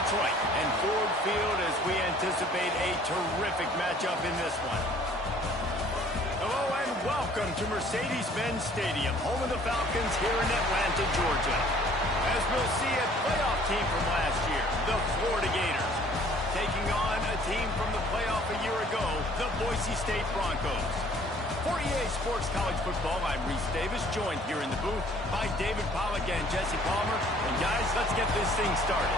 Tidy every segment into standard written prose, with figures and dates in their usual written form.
That's right. And Ford Field as we anticipate a terrific matchup in this one. Hello and welcome to Mercedes-Benz Stadium, home of the Falcons here in Atlanta, Georgia. As we'll see a playoff team from last year, the Florida Gators, taking on a team from the playoff a year ago, the Boise State Broncos. For EA Sports College Football, I'm Reese Davis, joined here in the booth by David Pollack and Jesse Palmer. And guys, let's get this thing started.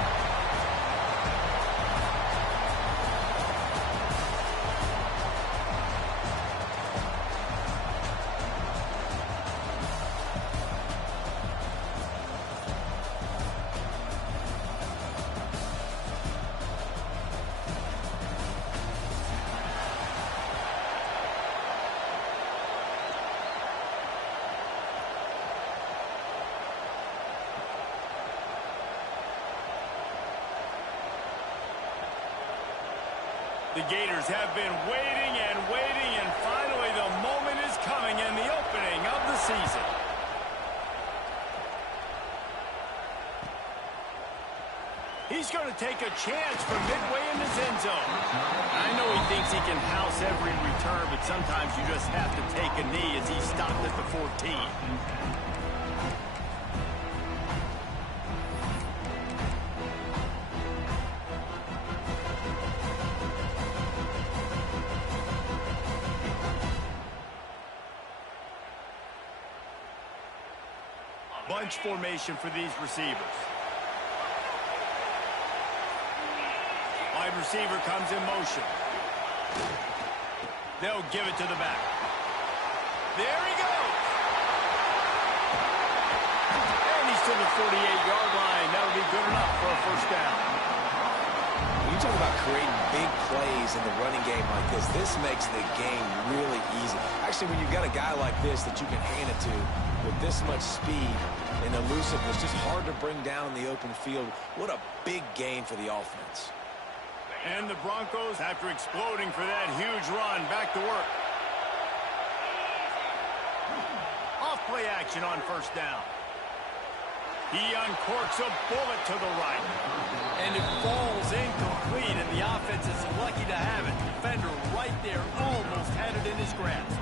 The Gators have been waiting and waiting, and finally the moment is coming in the opening of the season. He's going to take a chance from midway in his end zone. I know he thinks he can house every return, but sometimes you just have to take a knee as he stopped at the 14. Bunch formation for these receivers. Wide receiver comes in motion. They'll give it to the back. There he goes. And he's to the 48-yard line. That'll be good enough for a first down. When you talk about creating big plays in the running game like this makes the game really easy. Actually, when you've got a guy like this that you can hand it to with this much speed and elusiveness, just hard to bring down in the open field. What a big gain for the offense. And the Broncos, after exploding for that huge run, back to work. Off play action on first down. He uncorks a bullet to the right. And it falls incomplete, and the offense is lucky to have it. Defender right there almost had it in his grasp.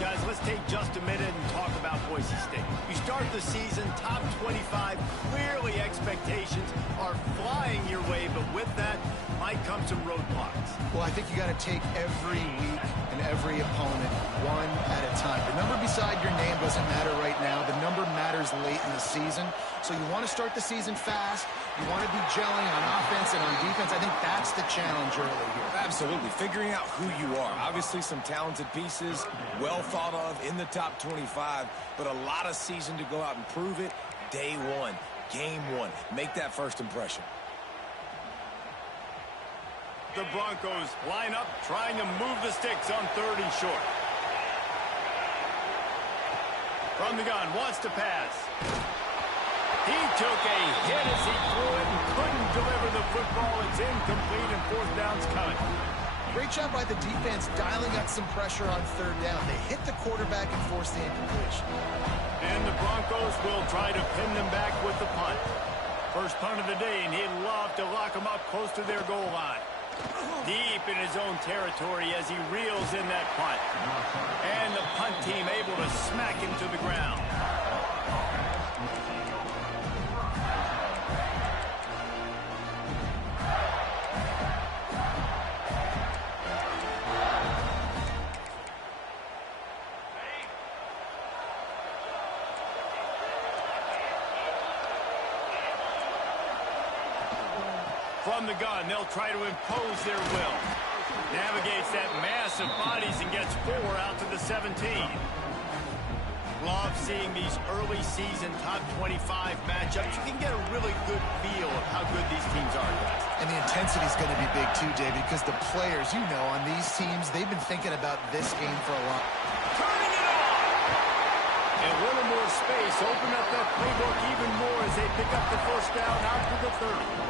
Guys, let's take just a minute and talk about Boise State. You start the season top 25. Clearly expectations are flying your way, but with that might come some roadblocks. Well, I think you got to take every week and every opponent one at a time. The number beside your name doesn't matter right now. The number matters late in the season. So you want to start the season fast. You want to be gelling on offense and on defense. I think that's the challenge early here. Absolutely. Figuring out who you are. Obviously some talented pieces, well thought of in the top 25, but a lot of season to go out and prove it. Day one, game one. Make that first impression. The Broncos line up, trying to move the sticks on 3rd and short. From the gun, wants to pass. He took a hit as he threw it and couldn't deliver the football. It's incomplete and 4th down's coming. Great job by the defense dialing up some pressure on 3rd down. They hit the quarterback and forced the incompletion. And the Broncos will try to pin them back with the punt. First punt of the day, and he'd love to lock them up close to their goal line. Deep in his own territory as he reels in that punt. And the punt team able to smack him to the ground. From the gun, they'll try to impose their will. Navigates that mass of bodies and gets 4 out to the 17. Love seeing these early season top 25 matchups. You can get a really good feel of how good these teams are, guys. And the intensity is going to be big too, David, because the players, you know, on these teams, they've been thinking about this game for a while. Turning it on! And a little more space. Open up that playbook even more as they pick up the first down out to the 30.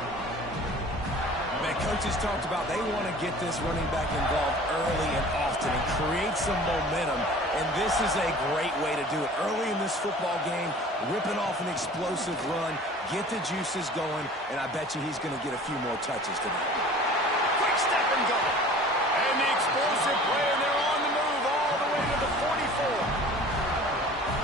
Man, coaches talked about they want to get this running back involved early and often and create some momentum, and this is a great way to do it. Early in this football game, ripping off an explosive run, get the juices going, and I bet you he's going to get a few more touches tonight. Quick step and go. And the explosive play, and they're on the move all the way to the 44.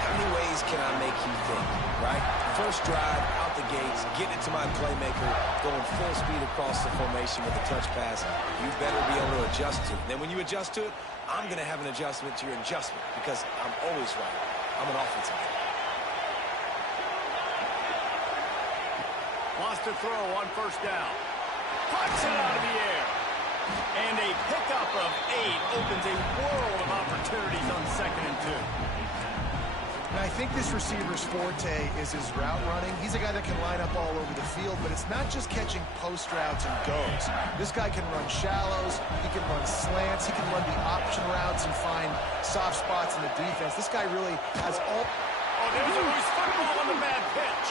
How many ways can I make you think, right? First drive, out the gates, getting it to my playmaker, going full speed across the formation with a touch pass. You better be able to adjust to it. And then when you adjust to it, I'm going to have an adjustment to your adjustment because I'm always right. I'm an offensive guy. Wants to throw on first down. Puts it out of the air. And a pickup of 8 opens a world of opportunities on 2nd and 2. And I think this receiver's forte is his route running. He's a guy that can line up all over the field, but it's not just catching post routes and goes. This guy can run shallows, he can run slants, he can run the option routes and find soft spots in the defense. This guy really has all... Oh, there's a loose football on the bad pitch.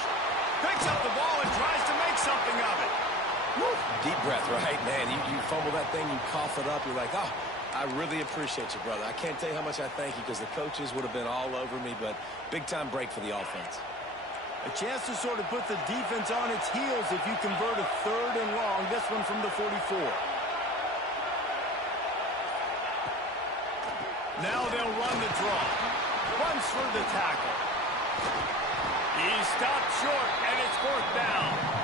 Picks up the ball and tries to make something of it. Woo. Deep breath, right? Man, you fumble that thing, you cough it up, you're like, oh, I really appreciate you, brother. I can't tell you how much I thank you because the coaches would have been all over me, but big-time break for the offense. A chance to sort of put the defense on its heels if you convert a 3rd and long, this one from the 44. Now they'll run the draw. Runs through the tackle. He stopped short, and it's 4th down.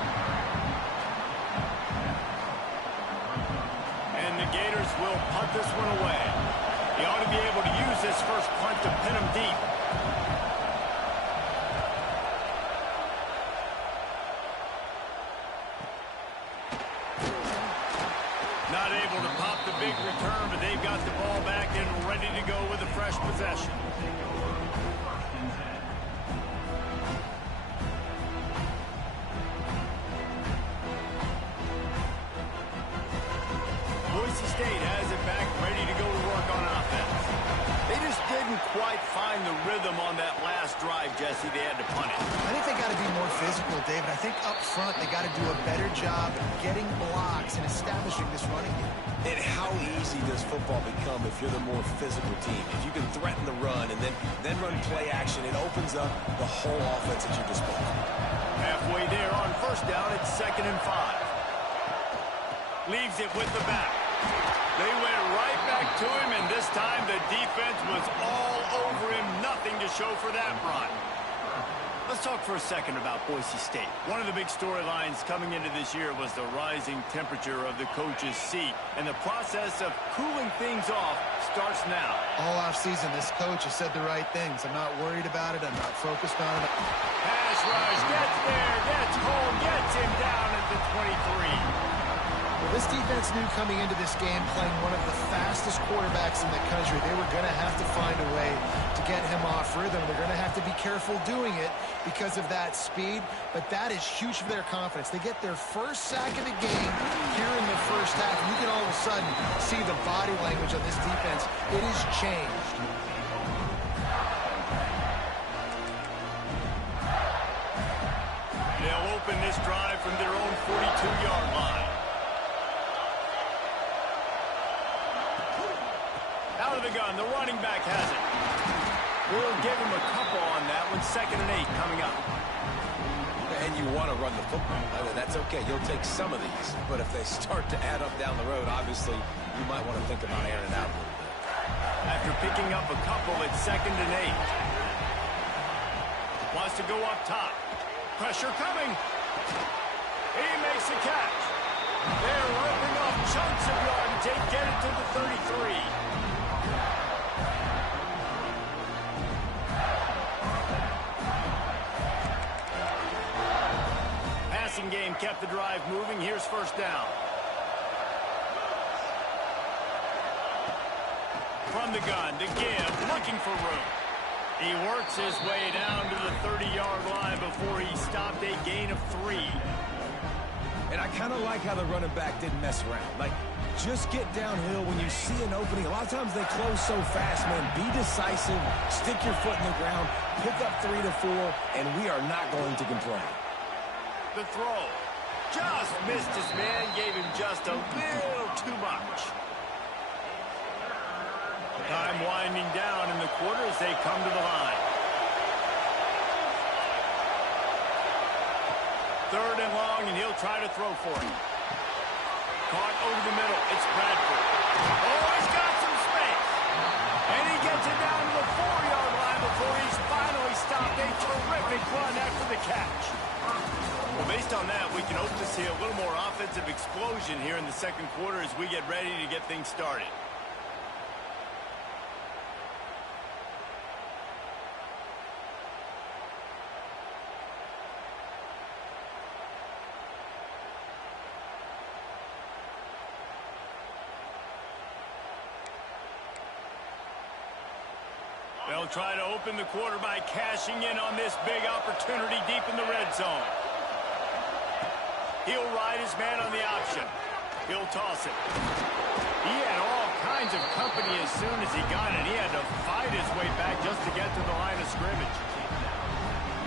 And the Gators will punt this one away. He ought to be able to use this first punt to pin him deep. Not able to pop the big return, but they've got the ball back and ready to go with a fresh possession. Boise State has it back, ready to go to work on offense. They just didn't quite find the rhythm on that last drive, Jesse. They had to punt it. I think they got to be more physical, David. I think up front they got to do a better job of getting blocks and establishing this running game. And how easy does football become if you're the more physical team? If you can threaten the run and then run play action, it opens up the whole offense at your disposal. Halfway there on first down, it's 2nd and 5. Leaves it with the back. They went right back to him, and this time the defense was all over him. Nothing to show for that run. Let's talk for a second about Boise State. One of the big storylines coming into this year was the rising temperature of the coach's seat, and the process of cooling things off starts now. All offseason, this coach has said the right things. I'm not worried about it. I'm not focused on it. Pass rush, gets there, gets home, gets him down at the 23. Well, this defense knew coming into this game, playing one of the fastest quarterbacks in the country, they were going to have to find a way to get him off rhythm. They're going to have to be careful doing it because of that speed, but that is huge for their confidence. They get their first sack of the game here in the first half, and you can all of a sudden see the body language of this defense. It has changed. They'll open this drive from their own 42-yard line. Out of the gun, the running back has it. We'll give him a couple on that one. 2nd and 8 coming up. And you want to run the football. I mean, that's okay. You'll take some of these. But if they start to add up down the road, obviously, you might want to think about airing it out a little bit. After picking up a couple, it's 2nd and 8. Wants to go up top. Pressure coming. He makes the catch. They're ripping off chunks of yardage. They get it to the 33. Passing game kept the drive moving. Here's first down. From the gun to give, looking for room. He works his way down to the 30-yard line before he stopped a gain of 3. And I kind of like how the running back didn't mess around. Like, just get downhill when you see an opening. A lot of times they close so fast, man. Be decisive, stick your foot in the ground, pick up 3 to 4, and we are not going to complain. The throw. Just missed his man, gave him just a little too much. Time winding down in the quarter as they come to the line. 3rd and long, and he'll try to throw for it. Caught over the middle. It's Bradford. Oh, he's got some space. And he gets it down to the 4-yard line before he's finally stopped. A terrific run after the catch. Well, based on that, we can hope to see a little more offensive explosion here in the second quarter as we get ready to get things started. They'll try to open the quarter by cashing in on this big opportunity deep in the red zone. He'll ride his man on the option. He'll toss it. He had all kinds of company as soon as he got it. He had to fight his way back just to get to the line of scrimmage.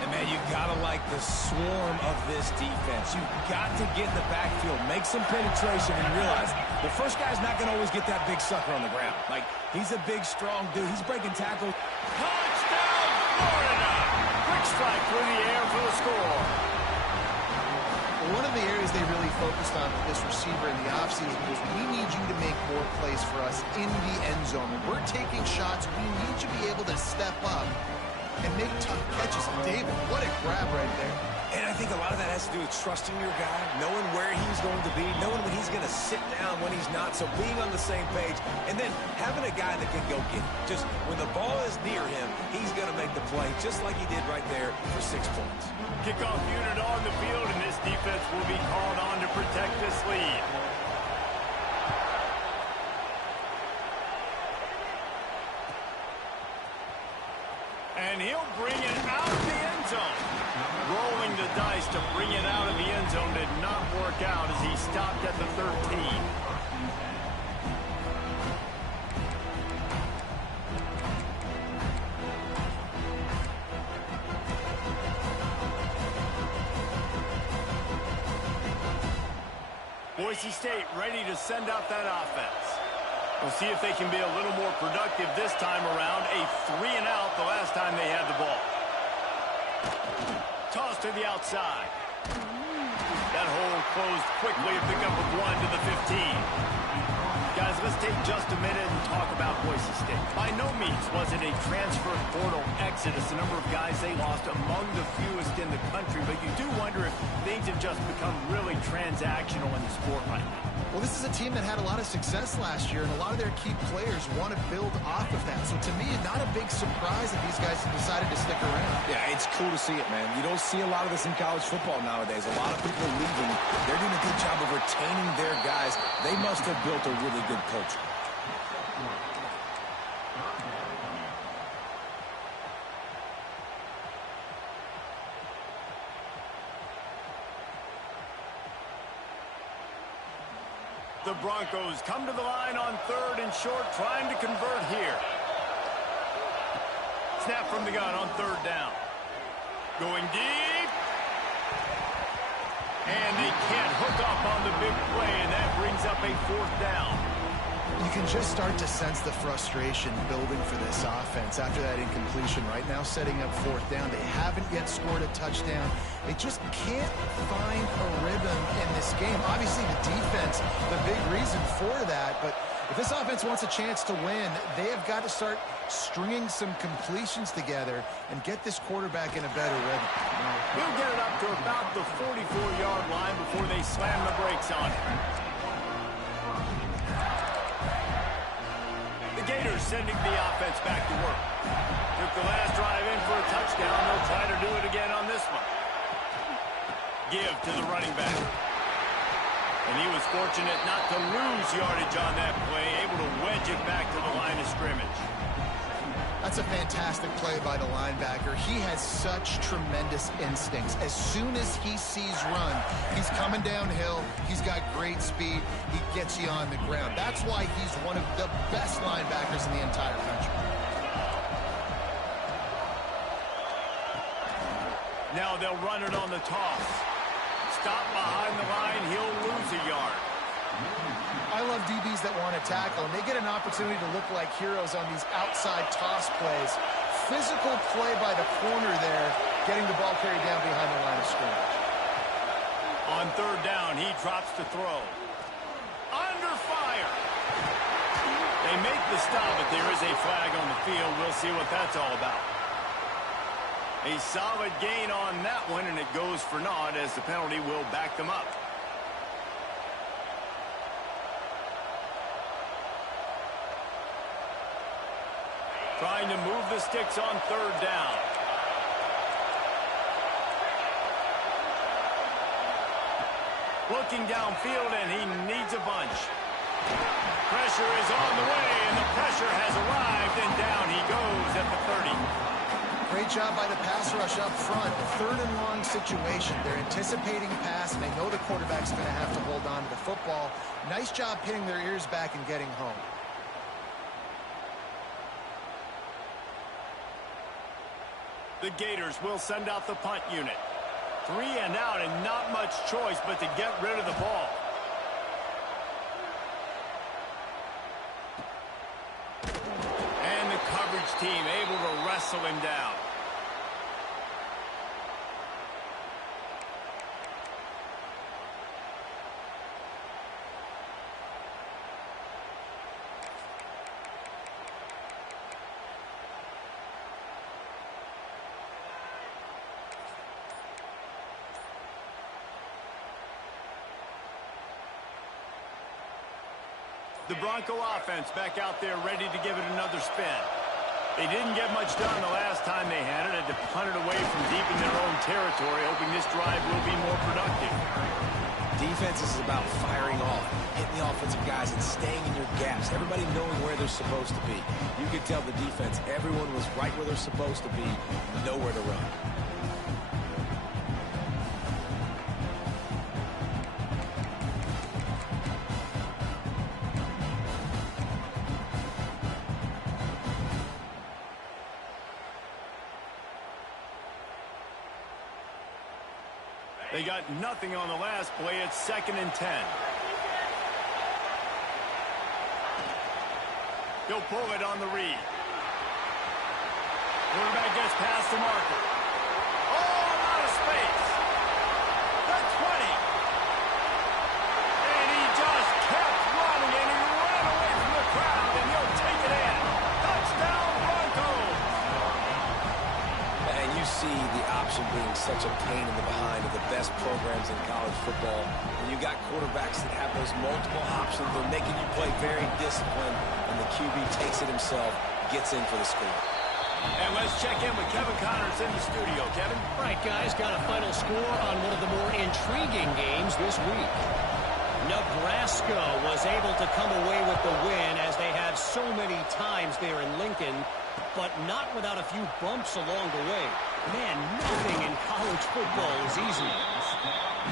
And, man, you got to like the swarm of this defense. You've got to get in the backfield, make some penetration, and realize the first guy's not going to always get that big sucker on the ground. Like, he's a big, strong dude. He's breaking tackles. Touchdown, Florida! Quick strike through the air for the score. One of the areas they really focused on with this receiver in the offseason was we need you to make more plays for us in the end zone. When we're taking shots, we need you to be able to step up and make tough catches. And David, what a grab right there. And I think a lot of that has to do with trusting your guy, knowing where he's going to be, knowing when he's going to sit down, when he's not, so being on the same page, and then having a guy that can go get it. Just when the ball is near him, he's going to make the play, just like he did right there for 6 points. Kickoff unit on the field, and this defense will be called on to protect this lead. And he'll bring it out of the end zone. Rolling the dice to bring it out of the end zone did not work out as he stopped at the 13. Boise State ready to send out that offense. We'll see if they can be a little more productive this time around. A 3-and-out the last time they had the ball. Toss to the outside. That hole closed quickly. A pickup of 1 to the 15. Guys, let's take just a minute and talk about Boise State. By no means was it a transfer portal exodus. The number of guys they lost among the fewest in the country, but you do wonder if things have just become really transactional in the sport right now. Well, this is a team that had a lot of success last year, and a lot of their key players want to build off of that. So to me, not a big surprise that these guys have decided to stick around. Yeah, it's cool to see it, man. You don't see a lot of this in college football nowadays. A lot of people leaving. They're doing a good job of retaining their guys. They must have built a really good culture. The Broncos come to the line on 3rd and short, trying to convert here. Snap from the gun on 3rd down. Going deep. And they can't hook up on the big play, and that brings up a 4th down. You can just start to sense the frustration building for this offense after that incompletion. Right now, setting up 4th down. They haven't yet scored a touchdown. They just can't find a rhythm in this game. Obviously, the defense, the big reason for that. But if this offense wants a chance to win, they have got to start stringing some completions together and get this quarterback in a better rhythm. He'll get it up to about the 44-yard line before they slam the brakes on it. The Gators sending the offense back to work. Took the last drive in for a touchdown. They'll try to do it again on this one. Give to the running back. And he was fortunate not to lose yardage on that play, able to wedge it back to the line of scrimmage. That's a fantastic play by the linebacker. He has such tremendous instincts. As soon as he sees run, he's coming downhill. He's got great speed. He gets you on the ground. That's why he's one of the best linebackers in the entire country. Now they'll run it on the toss. stop behind the line. He'll lose a yard. I love DBs that want to tackle, and they get an opportunity to look like heroes on these outside toss plays. Physical play by the corner there, getting the ball carried down behind the line of scrimmage. On third down, he drops to throw. Under fire. They make the stop, but there is a flag on the field. We'll see what that's all about. A solid gain on that one, and it goes for naught as the penalty will back them up. Trying to move the sticks on third down. Looking downfield, and he needs a bunch. Pressure is on the way, and the pressure has arrived, and down he goes at the 30. Great job by the pass rush up front. Third and long situation. They're anticipating pass, and they know the quarterback's going to have to hold on to the football. Nice job pinning their ears back and getting home. The Gators will send out the punt unit. 3 and out, and not much choice but to get rid of the ball. And the coverage team able to wrestle him down. The Bronco offense back out there ready to give it another spin. They didn't get much done the last time they had it. Had to punt it away from deep in their own territory, hoping this drive will be more productive. Defense is about firing off, hitting the offensive guys, and staying in your gaps. Everybody knowing where they're supposed to be. You could tell the defense, everyone was right where they're supposed to be, nowhere to run. They got nothing on the last play. It's 2nd and 10. He'll pull it on the read. Quarterback gets past the marker. Oh, a lot of space. The 20. And he just kept running, and he ran away from the crowd, and he'll take it in. Touchdown, Broncos. And you see the option being such a pain in the behind of the best programs in college football. When you got quarterbacks that have those multiple options, they're making you play very disciplined, and the QB takes it himself, gets in for the score. And let's check in with Kevin Connors in the studio. Kevin? Right, guys, got a final score on one of the more intriguing games this week. Nebraska was able to come away with the win, as they have so many times there in Lincoln, but not without a few bumps along the way. Man, nothing in college football is easy.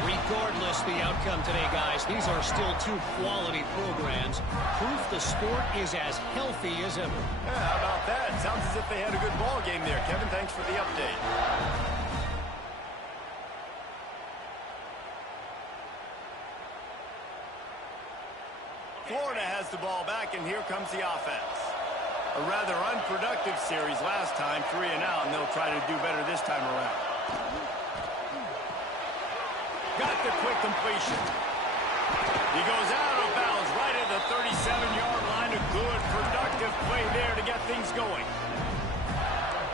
Regardless the outcome today, guys, these are still two quality programs. Proof the sport is as healthy as ever. Yeah, how about that? Sounds as if they had a good ball game there. Kevin, thanks for the update. Florida has the ball back, and here comes the offense. A rather unproductive series last time, 3 and out, and they'll try to do better this time around. Got the quick completion. He goes out of bounds right at the 37-yard line. A good, productive play there to get things going.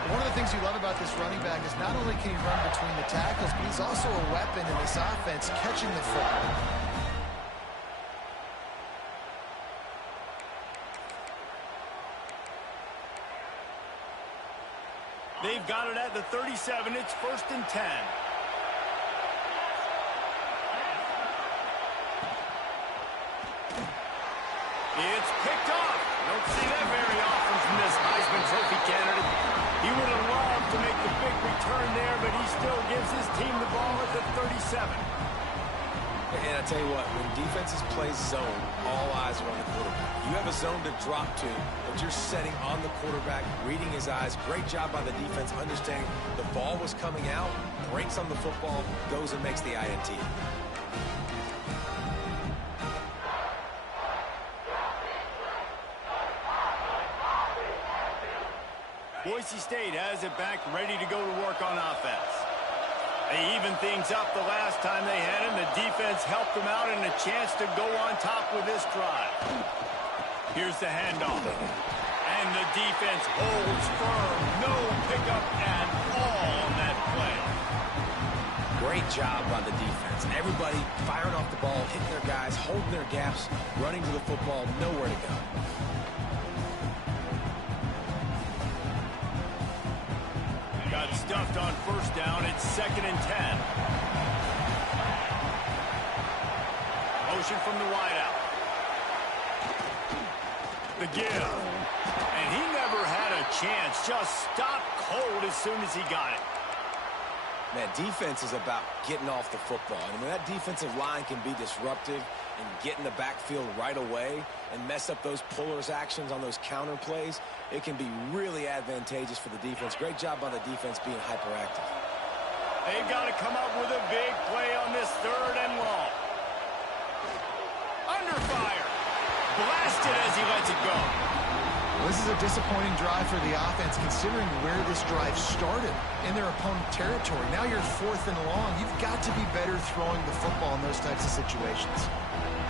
One of the things you love about this running back is not only can he run between the tackles, but he's also a weapon in this offense, catching the football. They've got it at the 37. It's 1st and 10. It's picked off. Don't see that very often from this Heisman Trophy candidate. He would have loved to make the big return there, but he still gives his team the ball at the 37. And I tell you what, when defenses play zone, all eyes are on the quarterback. You have a zone to drop to, but you're setting on the quarterback, reading his eyes. Great job by the defense, understanding the ball was coming out, breaks on the football, goes and makes the INT. Boise State has it back, ready to go to work on offense. They evened things up the last time they had him. The defense helped them out and a chance to go on top with this drive. Here's the handoff. And the defense holds firm. No pickup at all on that play. Great job by the defense. Everybody firing off the ball, hitting their guys, holding their gaps, running to the football, nowhere to go. Got stuffed on first down. It's 2nd and 10. Motion from the wideout. The give. And he never had a chance. Just stopped cold as soon as he got it. Man, defense is about getting off the football. And when that defensive line can be disruptive and get in the backfield right away and mess up those pullers actions on those counter plays, it can be really advantageous for the defense. Great job by the defense being hyperactive. They've got to come up with a big play on this 3rd and long. Under fire. Blasted as he lets it go. This is a disappointing drive for the offense, considering where this drive started in their opponent territory. Now you're 4th and long. You've got to be better throwing the football in those types of situations.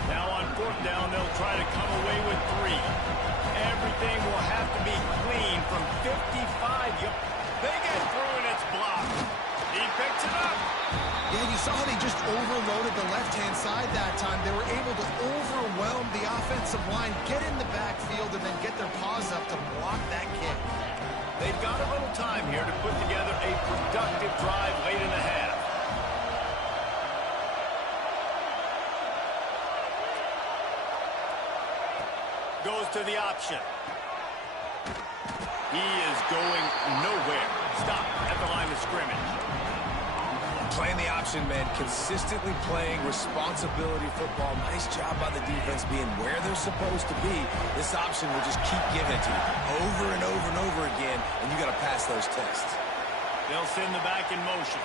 Now on 4th down, they'll try to come away with 3. Everything will have to be clean from 55. Yep. They get through and it's blocked. He picks it up. Yeah, you saw they just overloaded the left-hand side that time. They were able to overwhelm the offensive line, get in the backfield, and then get their paws up to block that kick. They've got a little time here to put together a productive drive late in the half. Goes to the option. He is going nowhere. Stop at the line of scrimmage. Playing the option, man, consistently playing responsibility football. Nice job by the defense being where they're supposed to be. This option will just keep giving it to you over and over and over again, and you got to pass those tests. They'll send the back in motion.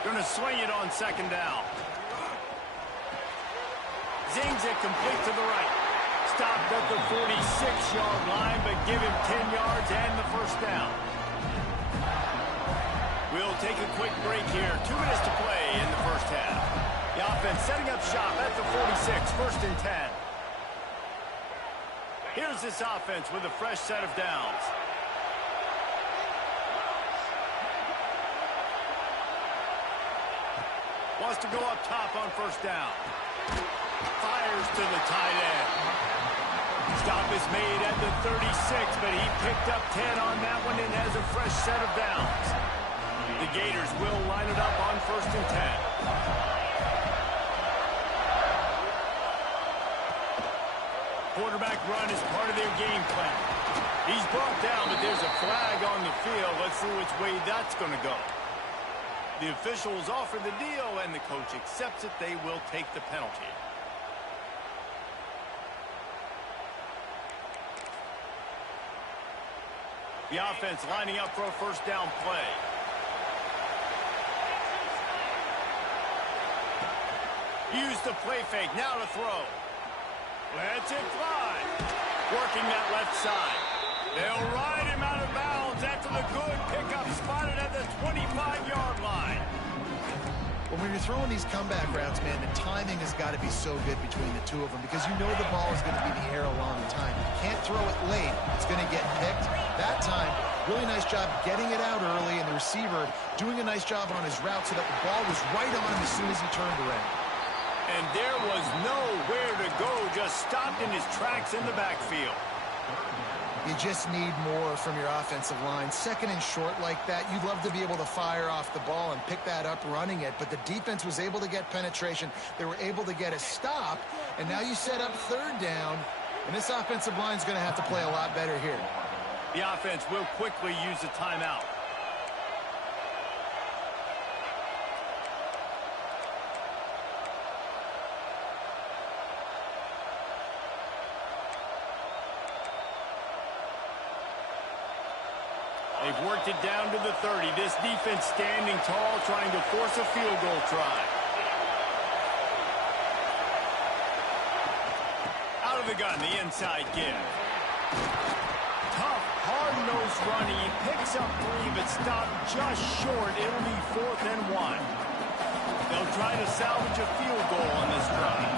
Going to swing it on 2nd down. Zings it complete to the right. Stopped at the 46-yard line, but give him 10 yards and the 1st down. We'll take a quick break here. 2 minutes to play in the 1st half. The offense setting up shop at the 46, 1st and 10. Here's this offense with a fresh set of downs. Wants to go up top on 1st down. Fires to the tight end. Stop is made at the 36, but he picked up 10 on that one and has a fresh set of downs. The Gators will line it up on 1st and 10. Quarterback run is part of their game plan. He's brought down, but there's a flag on the field. Let's see which way that's going to go. The officials offer the deal, and the coach accepts it. They will take the penalty. The offense lining up for a 1st down play. Use the play fake, now to throw. Lets it fly. Working that left side. They'll ride him out of bounds after the good pickup spotted at the 25-yard line. Well, when you're throwing these comeback routes, man, the timing has got to be so good between the two of them because you know the ball is going to be in the air a long time. You can't throw it late. It's going to get picked. That time, really nice job getting it out early, and the receiver doing a nice job on his route so that the ball was right on him as soon as he turned around. And there was nowhere to go, just stopped in his tracks in the backfield. You just need more from your offensive line. 2nd and short like that, you'd love to be able to fire off the ball and pick that up running it, but the defense was able to get penetration. They were able to get a stop, and now you set up 3rd down, and this offensive line is going to have to play a lot better here. The offense will quickly use the timeout. They've worked it down to the 30. This defense standing tall, trying to force a field goal try. Out of the gun, the inside give. Tough, hard-nosed running. He picks up 3, but stopped just short. It'll be 4th and 1. They'll try to salvage a field goal on this drive.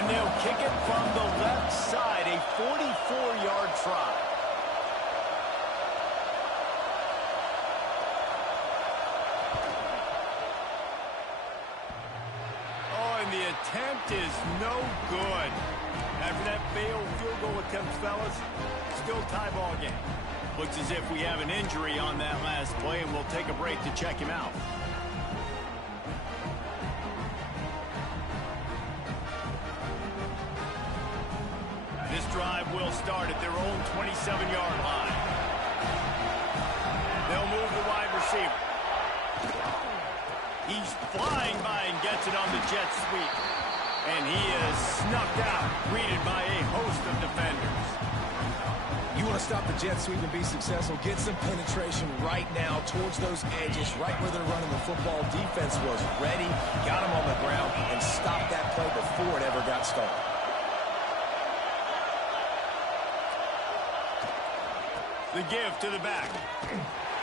And they'll kick it from the left side, a 44-yard try. The attempt is no good. After that failed field goal attempt, fellas, still tie ball game. Looks as if we have an injury on that last play, and we'll take a break to check him out. This drive will start at their own 27-yard line. They'll move the wide receiver. He's flying by and gets it on the jet sweep. And he is snuffed out, greeted by a host of defenders. You want to stop the jet sweep and be successful, get some penetration right now towards those edges, right where they're running the football. Defense was ready, got him on the ground, and stopped that play before it ever got started. The give to the back.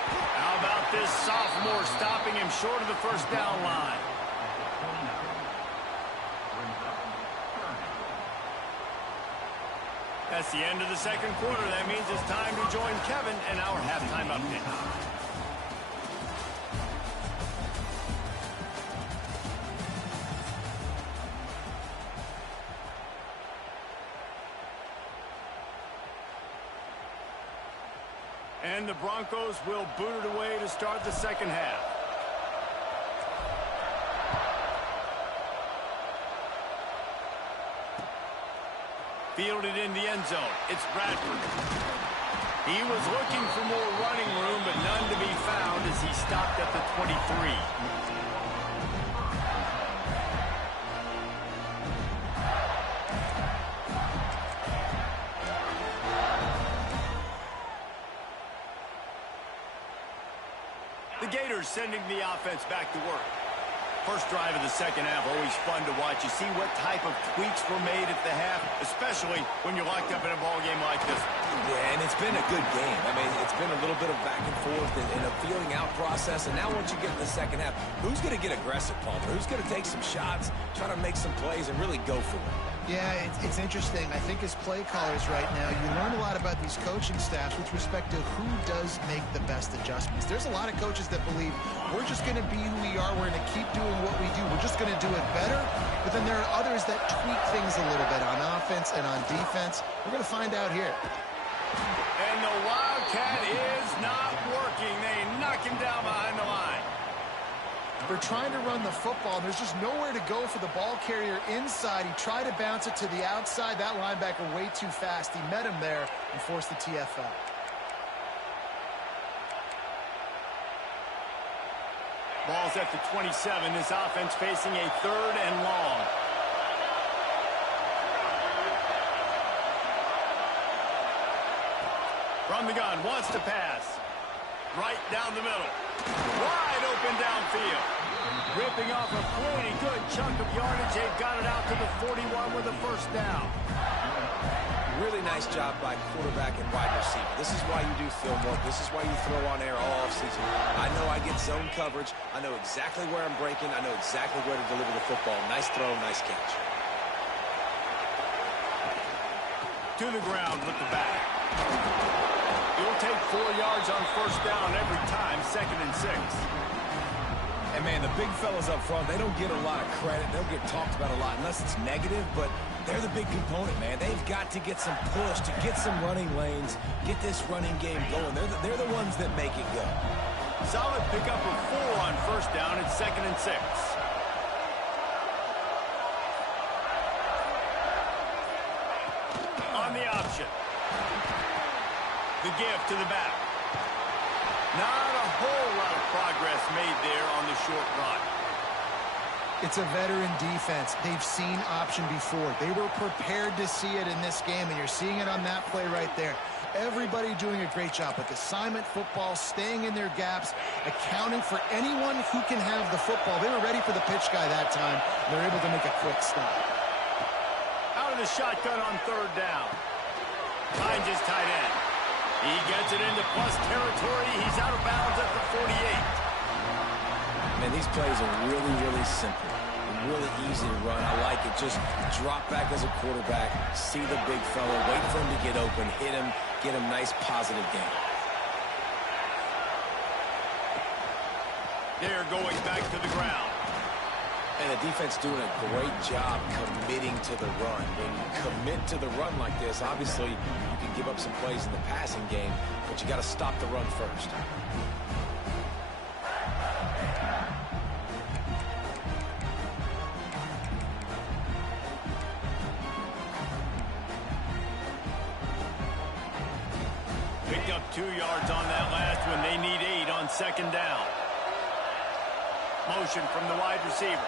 How about this sophomore stopping him short of the first down line? That's the end of the second quarter. That means it's time to join Kevin in our halftime update. And the Broncos will boot it away to start the second half. Fielded in the end zone. It's Bradford. He was looking for more running room, but none to be found as he stopped at the 23. The Gators sending the offense back to work. First drive of the second half, always fun to watch. You see what type of tweaks were made at the half, especially when you're locked up in a ball game like this. Yeah, and it's been a good game. I mean, it's been a little bit of back and forth and a feeling out process. And now once you get in the second half, who's going to get aggressive, Palmer? Who's going to take some shots, try to make some plays, and really go for it? Yeah, it's interesting. I think as play callers right now, you learn a lot about these coaching staffs with respect to who does make the best adjustments. There's a lot of coaches that believe we're just going to be who we are. We're going to keep doing what we do. We're just going to do it better. But then there are others that tweak things a little bit on offense and on defense. We're going to find out here. And the Wildcat is not working. They knock him down behind the line. They're trying to run the football. There's just nowhere to go for the ball carrier inside. He tried to bounce it to the outside. That linebacker way too fast. He met him there and forced the TFL. Ball's at the 27. This offense facing a 3rd and long. From the gun, wants to pass. Right down the middle. Wide open downfield. Ripping off a pretty good chunk of yardage. They've got it out to the 41 with a first down. Really nice job by quarterback and wide receiver. This is why you do film work. This is why you throw on air all offseason. I know I get zone coverage. I know exactly where I'm breaking. I know exactly where to deliver the football. Nice throw, nice catch. To the ground with the back. You'll take 4 yards on first down every time, 2nd and 6. And, man, the big fellas up front, they don't get a lot of credit. They'll get talked about a lot unless it's negative, but they're the big component, man. They've got to get some push, to get some running lanes, get this running game going. They're the ones that make it go. Solid pickup of 4 on first down. It's 2nd and 6. On the option. The give to the back. Not a whole lot of progress made there on the short run. It's a veteran defense. They've seen option before. They were prepared to see it in this game, and you're seeing it on that play right there. Everybody doing a great job with assignment football, staying in their gaps, accounting for anyone who can have the football. They were ready for the pitch guy that time. They're able to make a quick stop. Out of the shotgun on third down. Finds his tight end. He gets it into plus territory. He's out of bounds at the 48. Man, these plays are really, really simple. Really easy to run. I like it. Just drop back as a quarterback, see the big fella, wait for him to get open, hit him, get a nice positive gain. They're going back to the ground. And the defense doing a great job committing to the run. When you commit to the run like this, obviously you can give up some plays in the passing game, but you got to stop the run first. Picked up 2 yards on that last one. They need 8 on second down. Motion from the wide receiver.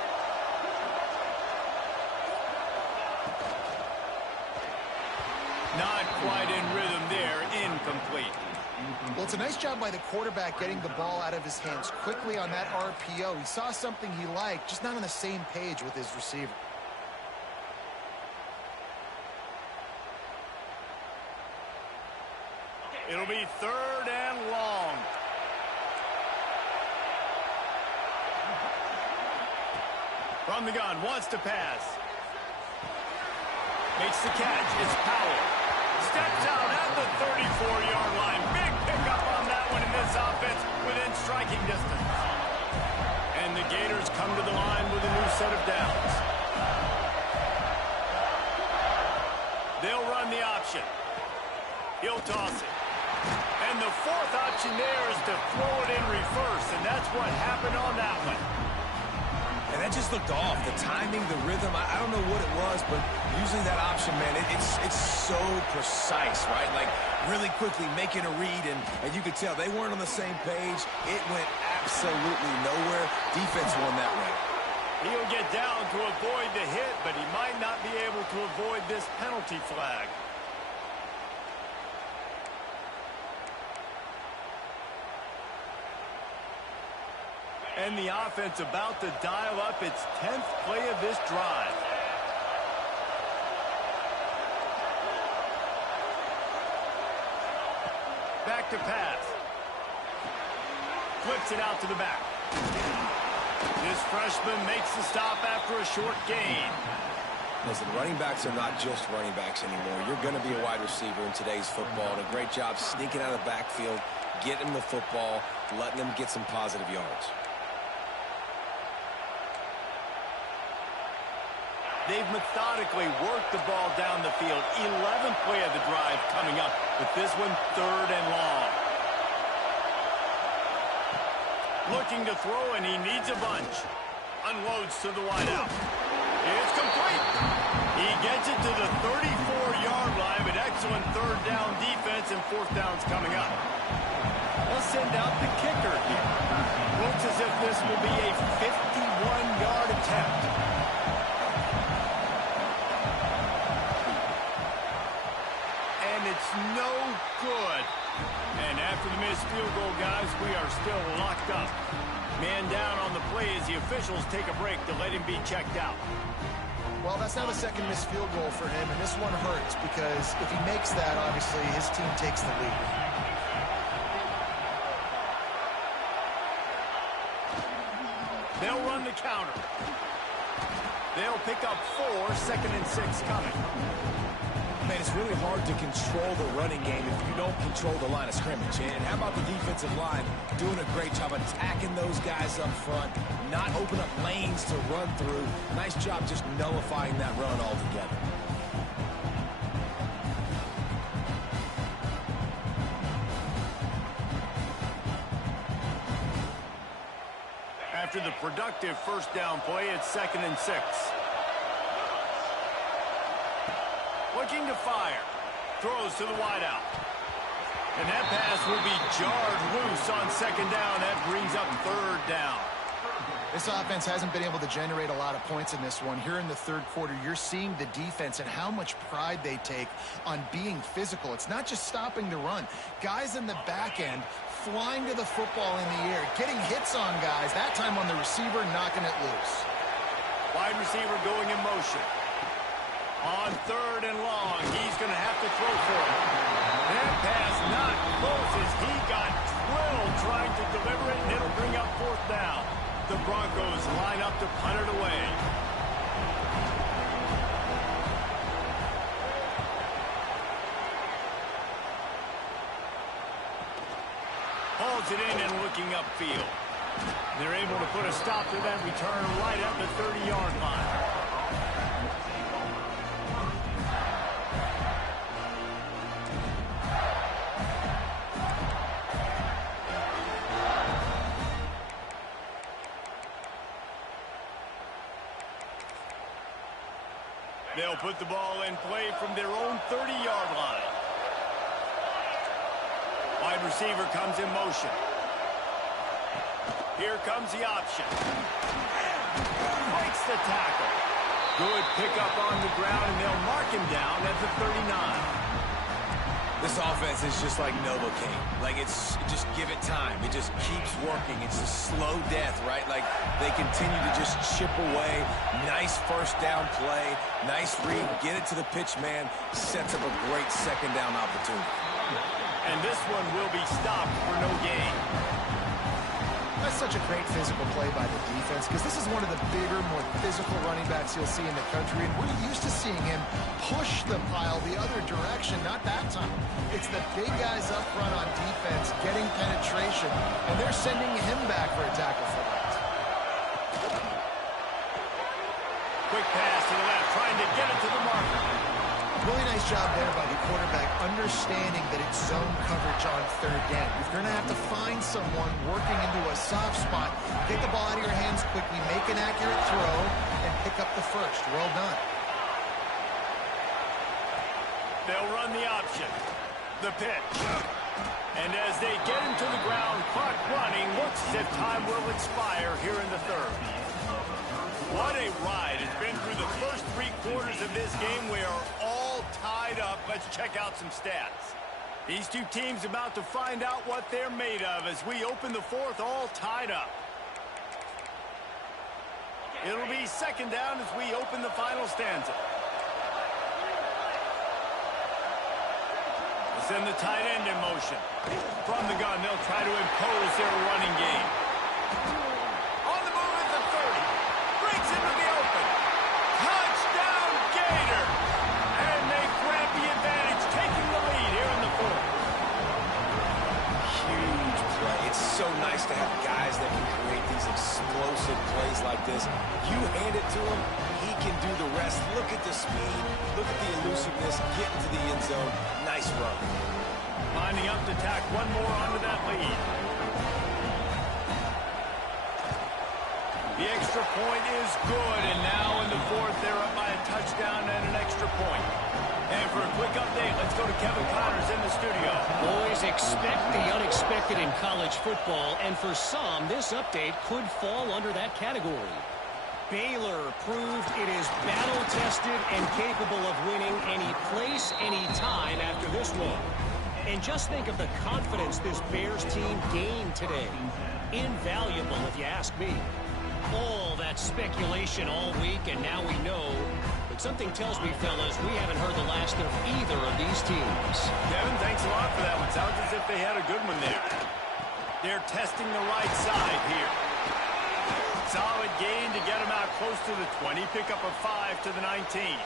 Not quite in rhythm there. Incomplete. Well, it's a nice job by the quarterback getting the ball out of his hands quickly on that RPO. He saw something he liked, just not on the same page with his receiver. It'll be third and long. From the gun, wants to pass. Makes the catch. It's Powell. Steps out at the 34-yard line. Big pickup on that one in this offense within striking distance. And the Gators come to the line with a new set of downs. They'll run the option. He'll toss it. And the fourth option there is to throw it in reverse, and that's what happened on that one. And that just looked off. The timing, the rhythm, I don't know what it was, but using that option, man, it's so precise, right? Like, really quickly making a read, and you could tell they weren't on the same page. It went absolutely nowhere. Defense won that one. He'll get down to avoid the hit, but he might not be able to avoid this penalty flag. And the offense about to dial up its 10th play of this drive. Back to pass. Flips it out to the back. This freshman makes the stop after a short gain. Listen, running backs are not just running backs anymore. You're going to be a wide receiver in today's football. And a great job sneaking out of the backfield, getting them the football, letting them get some positive yards. They've methodically worked the ball down the field. 11th play of the drive coming up, with this one third and long. Looking to throw, and he needs a bunch. Unloads to the wideout. It's complete. He gets it to the 34-yard line, but excellent third down defense, and fourth down's coming up. They'll send out the kicker here. Looks as if this will be a 51-yard attempt. It's no good. And after the missed field goal, guys, we are still locked up. Man down on the play as the officials take a break to let him be checked out. Well, that's now the second missed field goal for him, and this one hurts because if he makes that, obviously, his team takes the lead. They'll run the counter. They'll pick up 4, second and 6 coming. Man, it's really hard to control the running game if you don't control the line of scrimmage. And how about the defensive line doing a great job attacking those guys up front, not open up lanes to run through. Nice job just nullifying that run altogether. After the productive first down play, it's second and 6. Looking to fire. Throws to the wideout. And that pass will be jarred loose on second down. That brings up third down. This offense hasn't been able to generate a lot of points in this one. Here in the third quarter, you're seeing the defense and how much pride they take on being physical. It's not just stopping the run. Guys in the back end flying to the football in the air, getting hits on guys, that time on the receiver, knocking it loose. Wide receiver going in motion. On third and long, he's going to have to throw for it. That pass not close as he got drilled trying to deliver it, and it'll bring up fourth down. The Broncos line up to punt it away. Hauls it in and looking upfield. They're able to put a stop to that return right at the 30-yard line. They'll put the ball in play from their own 30-yard line. Wide receiver comes in motion. Here comes the option. Breaks the tackle. Good pickup on the ground, and they'll mark him down at the 39. This offense is just like Novocaine. Like, it's just give it time. It just keeps working. It's a slow death, right? Like, they continue to just chip away. Nice first down play. Nice read. Get it to the pitch man. Sets up a great second down opportunity. And this one will be stopped for no gain. That's such a great physical play by the defense because this is one of the bigger, more physical running backs you'll see in the country, and we're used to seeing him push the pile the other direction. Not that time. It's the big guys up front on defense getting penetration, and they're sending him back for a tackle for that. Quick pass to the left, trying to get it to the marker. Really nice job there by the quarterback, understanding that it's zone coverage on third down. You're going to have to find someone working into a soft spot, get the ball out of your hands quickly, make an accurate throw, and pick up the first. Well done. They'll run the option. The pitch. And as they get him to the ground, clock running, looks as if time will expire here in the third. What a ride. It's been through the first 3 quarters of this game. We are all tied up. Let's check out some stats. These two teams about to find out what they're made of as we open the fourth, all tied up. It'll be second down as we open the final stanza. We'll send the tight end in motion. From the gun, they'll try to impose their running game. On the move at the 30. Breaks into the open. Touchdown, Gator! And they grab the advantage, taking the lead here in the fourth. Huge play. It's so nice to have guys that can create these explosive plays like this. You hand it to him, he can do the rest. Look at the speed. Look at the elusiveness. Get into the end zone. Nice run. Lining up to tack one more onto that lead. The extra point is good, and now in the fourth, they're up by a touchdown and an extra point. And for a quick update, let's go to Kevin Connors in the studio. Boys, expect the unexpected in college football, and for some, this update could fall under that category. Baylor proved it is battle-tested and capable of winning any place, any time after this one. And just think of the confidence this Bears team gained today. Invaluable, if you ask me. All that speculation all week, and now we know. But something tells me, fellas, we haven't heard the last of either of these teams. Kevin, thanks a lot for that one. Sounds as if they had a good one there. They're testing the right side here. Solid gain to get them out close to the 20. Pick up a 5 to the 19.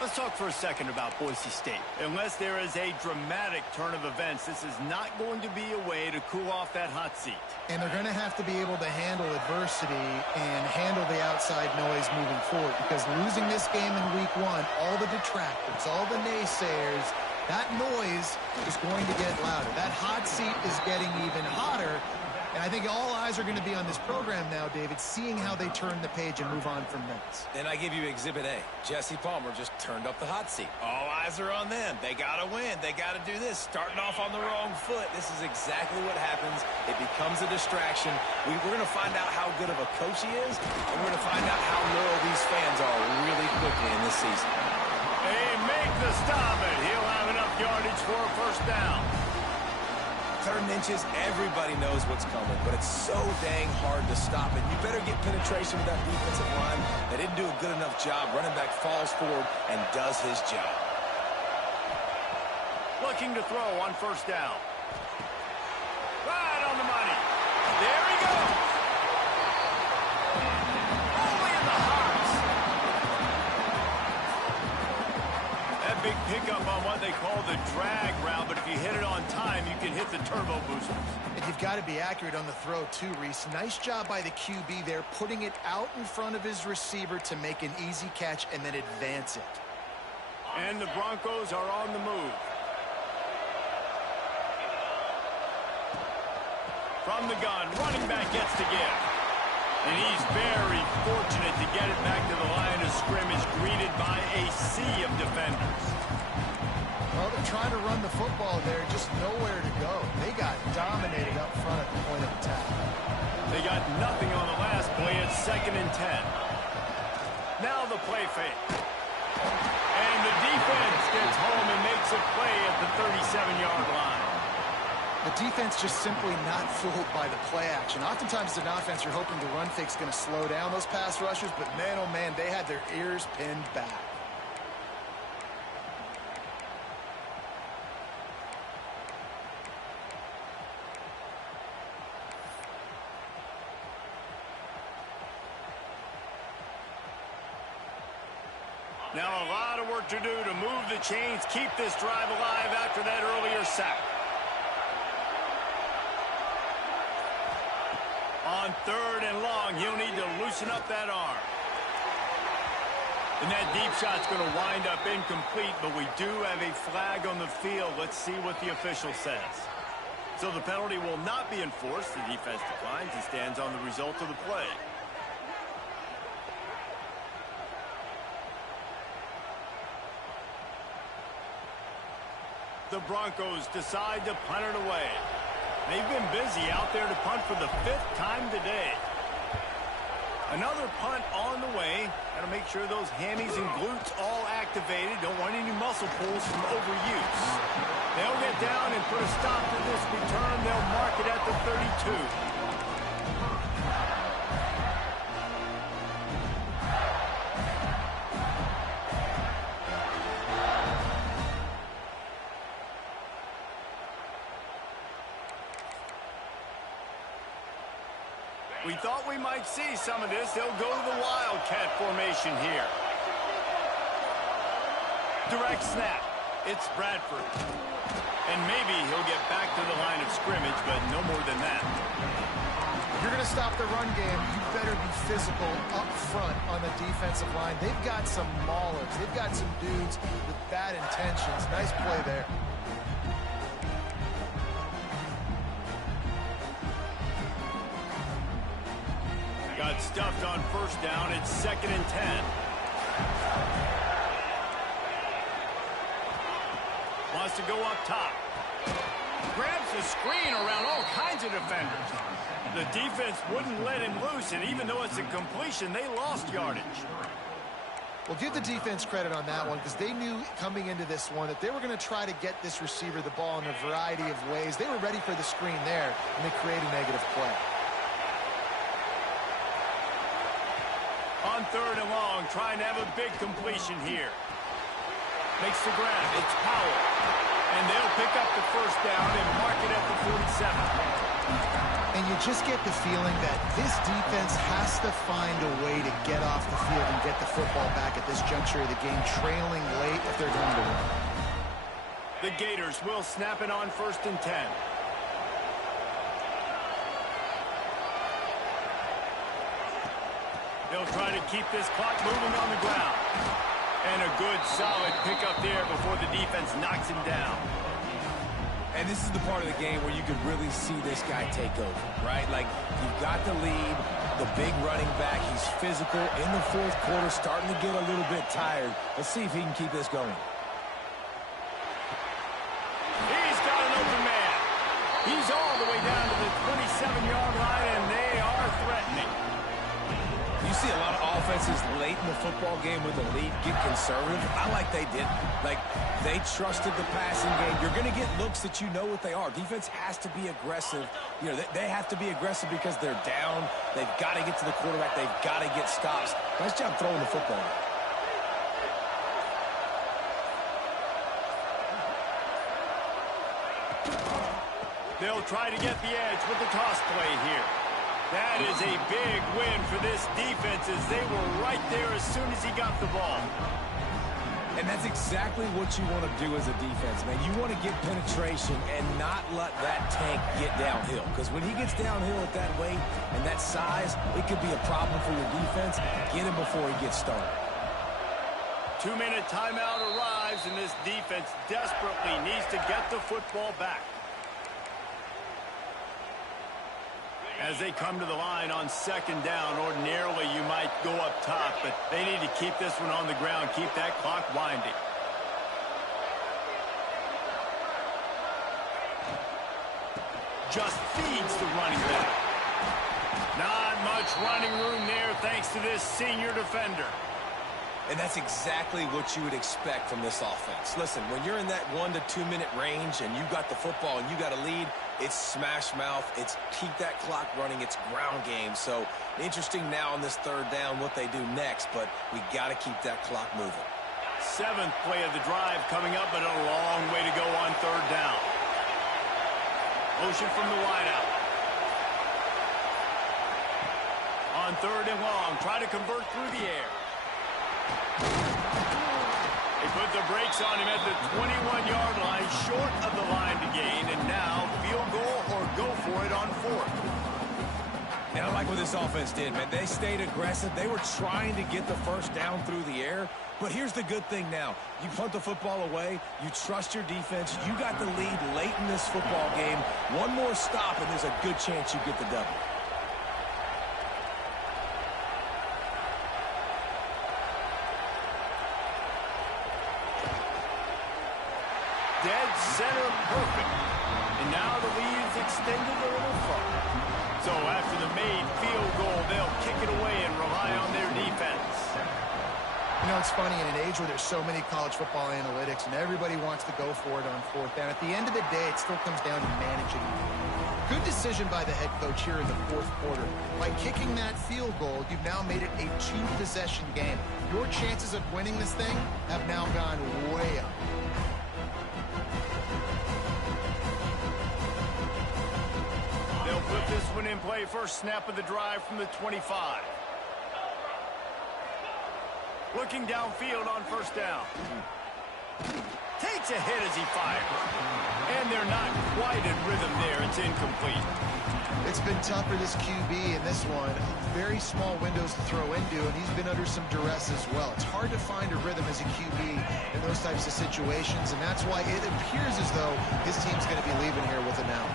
Let's talk for a second about Boise State. Unless there is a dramatic turn of events, this is not going to be a way to cool off that hot seat. And they're going to have to be able to handle adversity and handle the outside noise moving forward, because losing this game in week 1, all the detractors, all the naysayers, that noise is going to get louder. That hot seat is getting even hotter, And I think all eyes are going to be on this program now, David, seeing how they turn the page and move on from this. And I give you Exhibit A. Jesse Palmer just turned up the hot seat. All eyes are on them. They got to win. They got to do this. Starting off on the wrong foot. This is exactly what happens. It becomes a distraction. We're going to find out how good of a coach he is, and we're going to find out how loyal these fans are really quickly in this season. They make the stop, and he'll have enough yardage for a first down. 3rd and inches, everybody knows what's coming, but it's so dang hard to stop it. You better get penetration with that defensive line. They didn't do a good enough job. Running back falls forward and does his job. Looking to throw on first down. Right on the money. There he goes. Only in the hearts. That big pickup on what they call the drag route, but if you hit it on time, you can hit the turbo boosters. And you've got to be accurate on the throw too, Reese. Nice job by the QB there, putting it out in front of his receiver to make an easy catch and then advance it. And the Broncos are on the move. From the gun, running back gets to give. And he's very fortunate to get it back to the line of scrimmage, greeted by a sea of defenders. Well, they're trying to run the football there, just nowhere to go. They got dominated up front at the point of attack. They got nothing on the last play. It's 2nd and 10. Now the play fake. And the defense gets home and makes a play at the 37-yard line. The defense just simply not fooled by the play action. Oftentimes as an offense, you're hoping the run fake's going to slow down those pass rushers, but man, oh man, they had their ears pinned back. Now a lot of work to do to move the chains, keep this drive alive after that earlier sack. On 3rd and long, he'll need to loosen up that arm. And that deep shot's going to wind up incomplete, but we do have a flag on the field. Let's see what the official says. So the penalty will not be enforced. The defense declines and stands on the result of the play. The Broncos decide to punt it away. They've been busy out there to punt for the 5th time today. Another punt on the way. Got to make sure those hammies and glutes all activated. Don't want any muscle pulls from overuse. They'll get down and put a stop to this return. They'll mark it at the 32. We thought we might see some of this. They'll go to the Wildcat formation here. Direct snap. It's Bradford. And maybe he'll get back to the line of scrimmage, but no more than that. If you're going to stop the run game, you better be physical up front on the defensive line. They've got some maulers. They've got some dudes with bad intentions. Nice play there. Got stuffed on first down. It's 2nd and 10. Wants to go up top. Grabs the screen around all kinds of defenders. The defense wouldn't let him loose, and even though it's a completion, they lost yardage. Well, give the defense credit on that one because they knew coming into this one that they were going to try to get this receiver the ball in a variety of ways. They were ready for the screen there, and they create a negative play. On 3rd and long, trying to have a big completion here. Makes the grab. It's Powell. And they'll pick up the first down and mark it at the 47. And you just get the feeling that this defense has to find a way to get off the field and get the football back at this juncture of the game, trailing late if they're going to win. The Gators will snap it on 1st and 10. They'll try to keep this clock moving on the ground. And a good, solid pickup there before the defense knocks him down. And this is the part of the game where you could really see this guy take over, right? Like, you've got the lead, the big running back. He's physical in the fourth quarter, starting to get a little bit tired. Let's see if he can keep this going. He's got an open man. He's all the way down to the 27-yard line, and they are threatening. You see a lot of offenses late in the football game with the lead get conservative. I like they did. Like, they trusted the passing game. You're going to get looks that you know what they are. Defense has to be aggressive. You know, they have to be aggressive because they're down. They've got to get to the quarterback. They've got to get stops. Nice job throwing the football. They'll try to get the edge with the toss play here. That is a big win for this defense as they were right there as soon as he got the ball. And that's exactly what you want to do as a defense, man. You want to get penetration and not let that tank get downhill. Because when he gets downhill at that weight and that size, it could be a problem for your defense. Get him before he gets started. 2-minute timeout arrives, and this defense desperately needs to get the football back. As they come to the line on second down, ordinarily you might go up top, but they need to keep this one on the ground, keep that clock winding. Just feeds the running back. Not much running room there thanks to this senior defender. And that's exactly what you would expect from this offense. Listen, when you're in that 1 to 2 minute range and you got the football and you got a lead, it's smash mouth, it's keep that clock running, it's ground game. So interesting now on this third down what they do next, but we got to keep that clock moving. 7th play of the drive coming up, but a long way to go on third down. Motion from the wideout. On third and long, try to convert through the air. They put the brakes on him at the 21-yard line, short of the line to gain, and now field goal or go for it on fourth. And I like what this offense did, man. They stayed aggressive. They were trying to get the first down through the air. But here's the good thing now. You punt the football away. You trust your defense. You got the lead late in this football game. One more stop, and there's a good chance you get the W. Dead center perfect. And now the lead's extended a little further. So after the made field goal, they'll kick it away and rely on their defense. You know, it's funny, in an age where there's so many college football analytics and everybody wants to go for it on fourth down, at the end of the day, it still comes down to managing. Good decision by the head coach here in the fourth quarter. By kicking that field goal, you've now made it a two-possession game. Your chances of winning this thing have now gone way up. They'll put this one in play. First snap of the drive from the 25. Looking downfield on first down. Takes a hit as he fires. And they're not quite in rhythm there. It's incomplete. It's been tough for this QB in this one. Very small windows to throw into, and he's been under some duress as well. It's hard to find a rhythm as a QB in those types of situations, and that's why it appears as though his team's going to be leaving here with it now.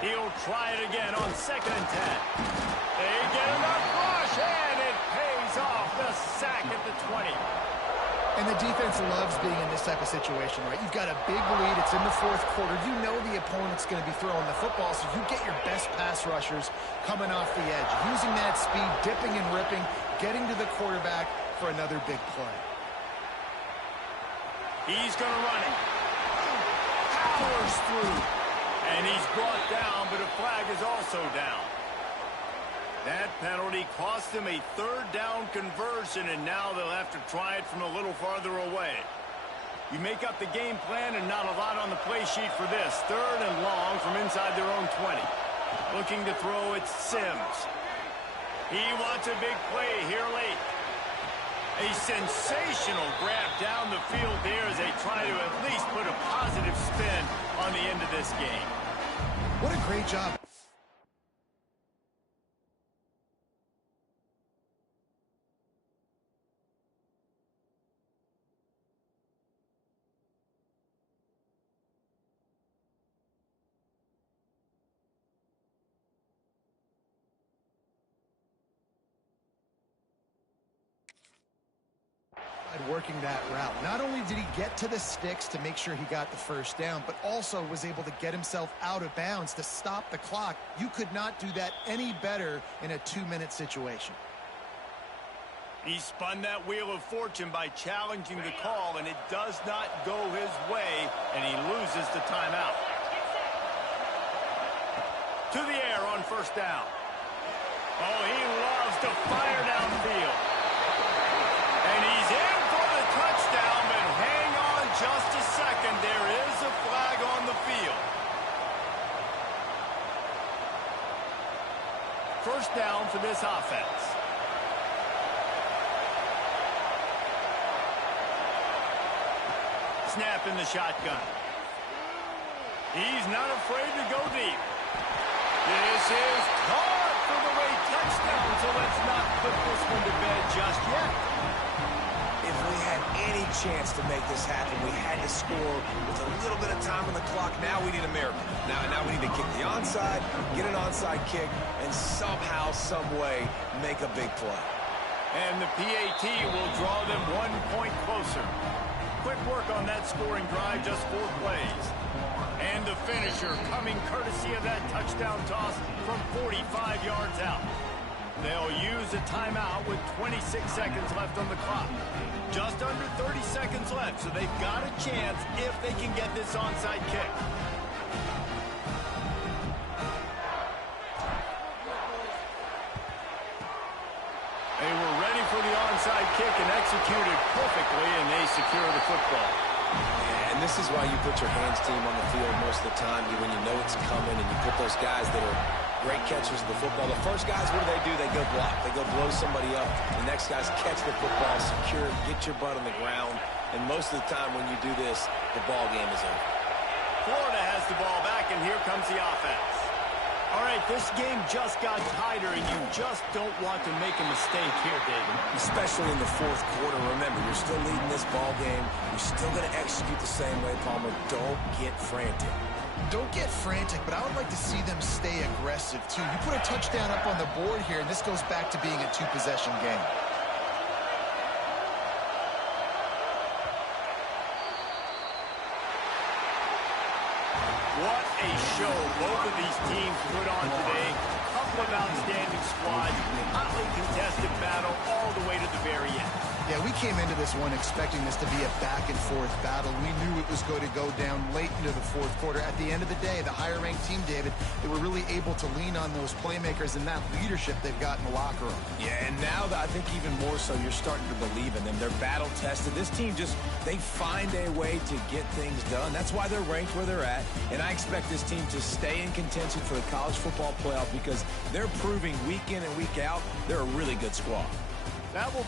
He'll try it again on 2nd and 10. They get enough rush, and it pays off. The sack at the 20. And the defense loves being in this type of situation, right? You've got a big lead. It's in the fourth quarter. You know the opponent's going to be throwing the football, so you get your best pass rushers coming off the edge, using that speed, dipping and ripping, getting to the quarterback for another big play. He's going to run it. Powers through. And he's brought down, but a flag is also down. That penalty cost them a third down conversion, and now they'll have to try it from a little farther away. You make up the game plan and not a lot on the play sheet for this. Third and long from inside their own 20. Looking to throw, it's Sims. He wants a big play here late. A sensational grab down the field there as they try to at least put a positive spin on the end of this game. What a great job. Working that route. Not only did he get to the sticks to make sure he got the first down, but also was able to get himself out of bounds to stop the clock. You could not do that any better in a 2-minute situation. He spun that wheel of fortune by challenging the call, and it does not go his way, and he loses the timeout. To the air on first down. Oh, he loves to fire downfield. And he's in for the touchdown, but hang on just a second. There is a flag on the field. First down for this offense. Snap in the shotgun. He's not afraid to go deep. This is caught for the late touchdown, so let's not put this one to bed just yet. If we had any chance to make this happen, we had to score with a little bit of time on the clock. Now we need a miracle. Now we need to kick the onside, get an onside kick, and somehow, some way, make a big play. And the PAT will draw them 1 point closer. Quick work on that scoring drive, just 4 plays. And the finisher coming courtesy of that touchdown toss from 45 yards out. They'll use a timeout with 26 seconds left on the clock. Just under 30 seconds left, so they've got a chance if they can get this onside kick. They were ready for the onside kick and executed perfectly, and they secure the football. Yeah, and this is why you put your hands team on the field most of the time, when you know it's coming, and you put those guys that are great catchers of the football. The first guys, what do? They go block. They go blow somebody up. The next guys catch the football, secure it, get your butt on the ground. And most of the time when you do this, the ball game is over. Florida has the ball back, and here comes the offense. All right, this game just got tighter, and you just don't want to make a mistake here, David. Especially in the fourth quarter. Remember, you're still leading this ball game. You're still going to execute the same way, Palmer. Don't get frantic. Don't get frantic, but I would like to see them stay aggressive, too. You put a touchdown up on the board here, and this goes back to being a 2-possession game. What a show both of these teams put on today. A couple of outstanding squads, hotly contested battle all the way to the very end. Yeah, we came into this one expecting this to be a back-and-forth battle. We knew it was going to go down late into the fourth quarter. At the end of the day, the higher-ranked team, David, they were really able to lean on those playmakers and that leadership they've got in the locker room. Yeah, and now I think even more so, you're starting to believe in them. They're battle-tested. This team they find a way to get things done. That's why they're ranked where they're at. And I expect this team to stay in contention for the college football playoff because they're proving week in and week out they're a really good squad. That will